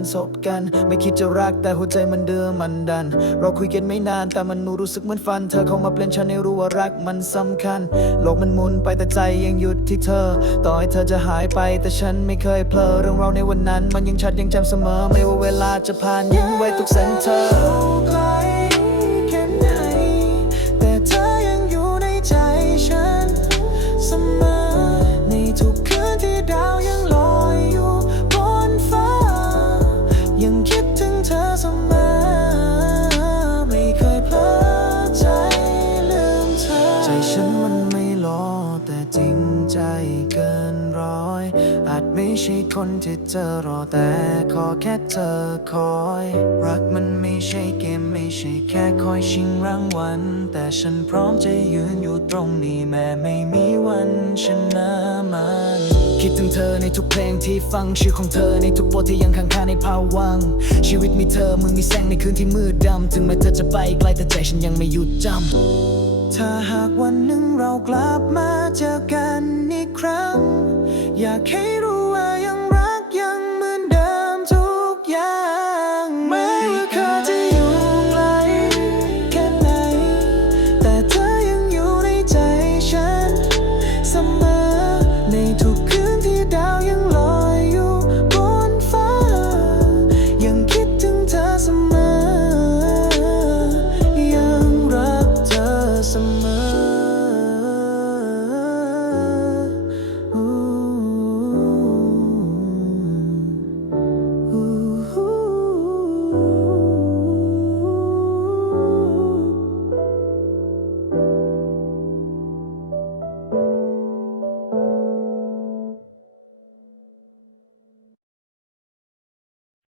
นศพกัน ไม่คิดจะรักแต่หัวใจมันเดิมมันดัน เราคุยกันไม่นานแต่มันหนูรู้สึกเหมือนฟัน เธอเข้ามาเปลี่ยนฉันให้รู้ว่ารักมันสำคัญ โลกมันหมุนไปแต่ใจยังหยุดที่เธอ ต่อให้เธอจะหายไปแต่ฉันไม่เคยเพลอเรื่องเราในวันนั้น มันยังชัดยังจำเสมอ ไม่ว่าเวลาจะผ่านยังไว้ทุกเส้นเธอ ยังคิดถึงเธอเสมอ ไม่เคยเพลอใจลืมเธอ ใจฉันมันไม่รอแต่จริงใจเกินร้อย อาจไม่ใช่คนที่เธอรอแต่ขอแค่เธอคอย รักมันไม่ใช่เกมไม่ใช่แค่คอยชิงรางวัล แต่ฉันพร้อมจะยืนอยู่ตรงนี้แม้ไม่มีวันชนะมันคิด ถึงเธอในทุกเพลงที่ฟังชื่อของเธอในทุกบทที่ยังค้างคาในภาวัง ชีวิตมีเธอมึงมีแสงในคืนที่มืดดำ ถึงแม้เธอจะไปไกลแต่ใจฉันยังไม่หยุดจำ ถ้าหากวันหนึ่งเรากลับมาเจอกันอีกครั้ง อยากให้